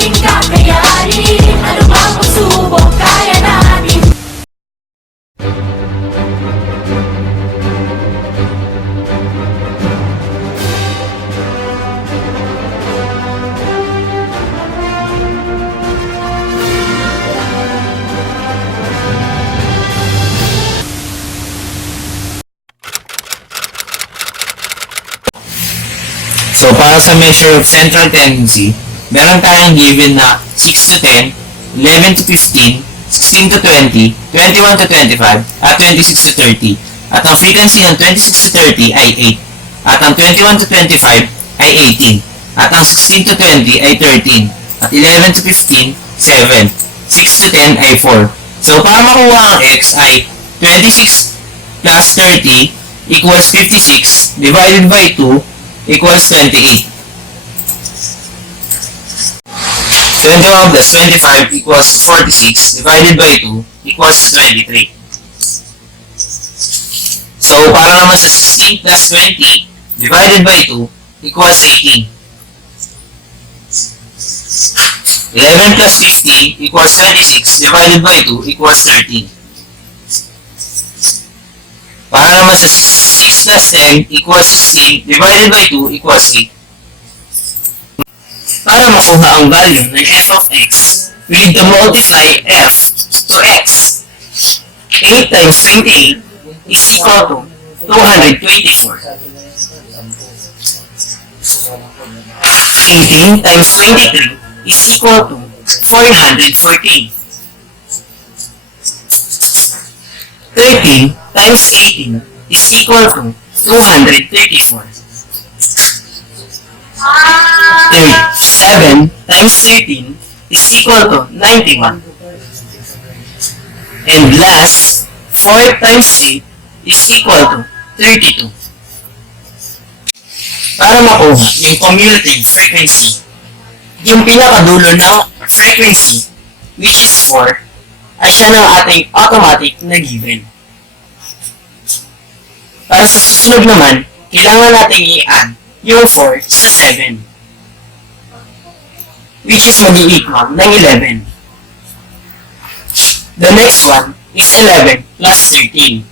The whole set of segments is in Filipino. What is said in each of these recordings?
ating kakayanin. Ano bang pagsubok kaya natin? So, para sa measure of central tendency, meron tayong given na 6 to 10, 11 to 15, 16 to 20, 21 to 25, at 26 to 30. At ang frequency ng 26 to 30 ay 8. At ang 21 to 25 ay 18. At ang 16 to 20 ay 13. At 11 to 15, 7. 6 to 10 ay 4. So, para makuha ang x ay 26 plus 30 equals 56 divided by 2 equals 28. 21 plus 25 equals 46 divided by 2 equals 23. So, para naman sa 16 plus 20 divided by 2 equals 18. 11 plus 15 equals 26 divided by 2 equals 13. Para naman sa 6 plus 10 equals 16 divided by 2 equals 8. Para makuha ang value ng f of x, we need to multiply f to x. 8 times 28 is equal to 224. 18 times 23 is equal to 414. 13 times 18 is equal to 234. 7 times 13 is equal to 91. And last, 4 times 8 is equal to 32. Para makuha yung cumulative frequency, yung pinakadulo ng frequency, which is 4, ay siya ng ating automatic na given. Para sa susunod naman, kailangan natin i-add yung 4 sa 7, which is mag-i-equal ng 11. The next one is 11 plus 13,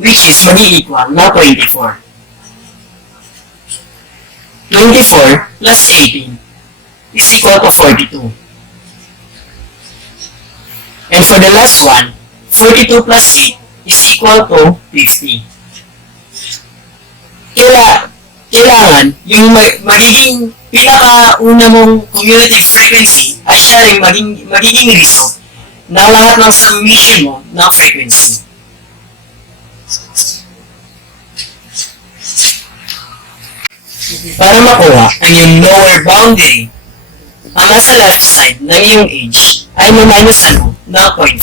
which is mag-i-equal ng 24. 24 plus 18 is equal to 42. And for the last one, 42 plus 8 is equal to 50. Kailangan yung magiging pinakauna mong cumulative frequency ay siya rin magiging result ng lahat ng summation mo ng frequency. Para makuha ang yung lower boundary, ang nasa left side ng iyong age ay minus ng 0.5,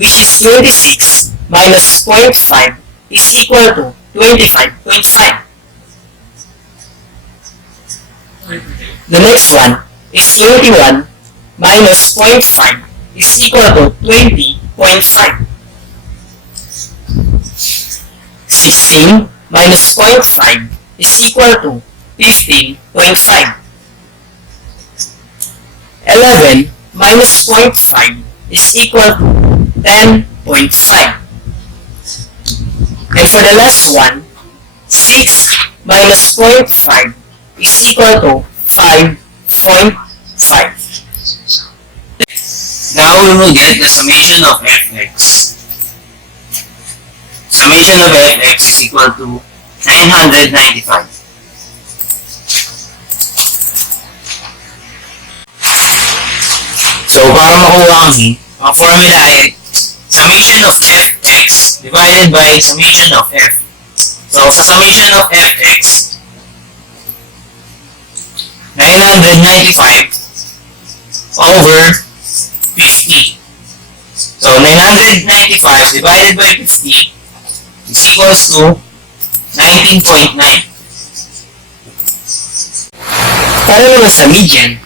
which is 26 minus 0.5 is equal to 25.5. The next one is 21 minus 0.5 is equal to 20.5. 16 minus 0.5 is equal to 15.5. 11 minus 0.5 is equal to 10.5. And for the last one, 6 minus 0.5 is equal to 5.5. Now we will get the summation of fx. Summation of fx is equal to 995. So, para makuha kami, ang formula ay summation of fx divided by summation of f. So, sa summation of fx, 995 over 50. So, 995 divided by 50 is equals to 19.9. Para naman sa median,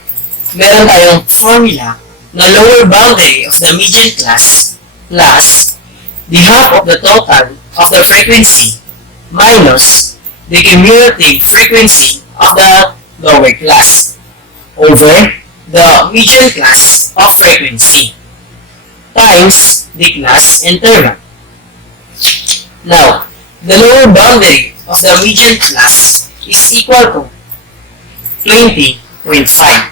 meron tayong formula na lower boundary of the median class plus the half of the total of the frequency minus the cumulative frequency of the lower class over the median class of frequency times the class interval. Now, the lower boundary of the median class is equal to 20.5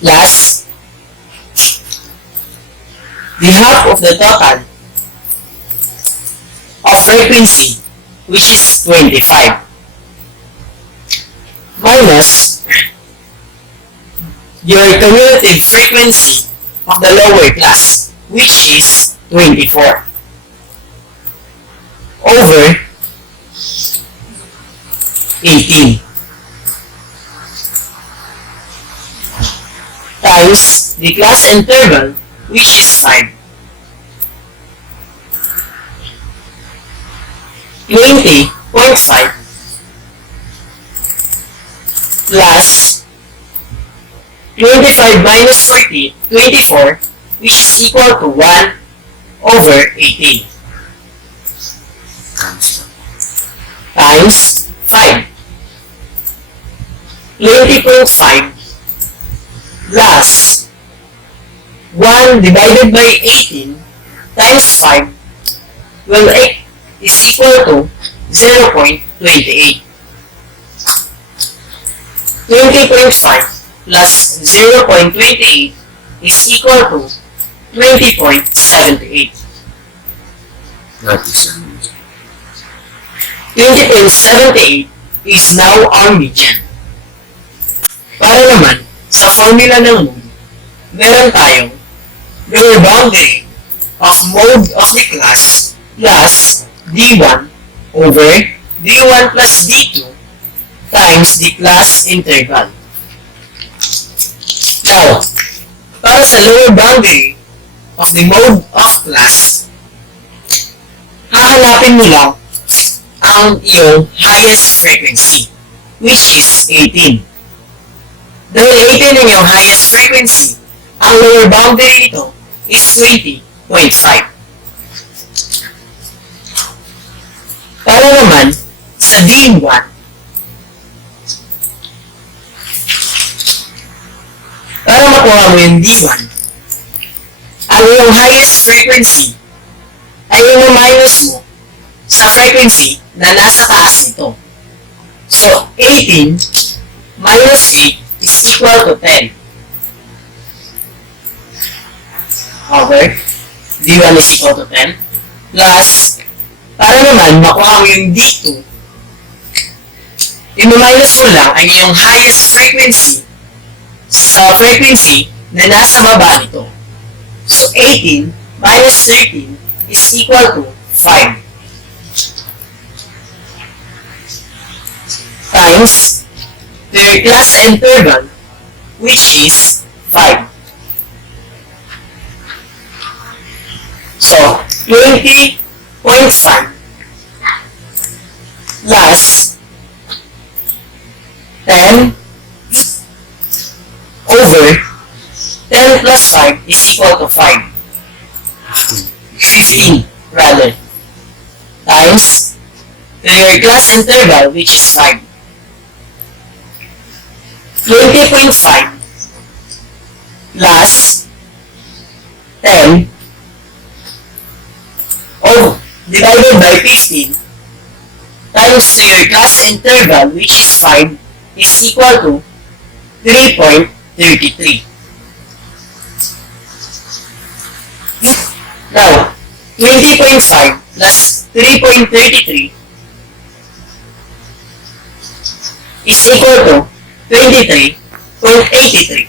plus the half of the total of frequency, which is 25, minus your cumulative frequency of the lower class, which is 24, over 18 times the class interval, which is 5. 20.5 plus 25 minus 24, which is equal to 1 over 18 times 5. 20.5 plus 1 divided by 18 times 5 will is equal to 0.28. 20.5 plus 0.28 is equal to 20.78. 20.78 is now our median. Para naman, sa formula ng mode, meron tayong lower boundary of mode of the class plus D1 over D1 plus D2 times the class interval. Now, para sa lower boundary of the mode of class, hahanapin mo lang ang iyong highest frequency, which is 18. Dahil 18 ang iyong highest frequency, ang lower boundary nito is 20.5. Para naman sa D1, para makuha mo yung D1, ang iyong highest frequency ay yung minus mo sa frequency na nasa taas nito. So, 18 minus 8 is equal to 10 over D1 is equal to 10 plus, para naman makuha mo yung D2, i-minus mo lang ang iyong highest frequency sa frequency na nasa baba nito. So, 18 minus 13 is equal to 5 times the class interval, which is 5. So, 20.5 plus 10 over 10 plus 5 is equal to 5. 15 rather, times your class interval, which is 5. 20.5 plus 10 divided by 15 times your class interval, which is 5, is equal to 3.33. Now, 20.5 plus 3.33 is equal to 23.83.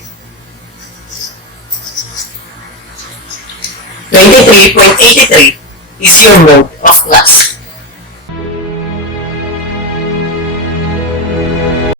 23.83 is your mode of class.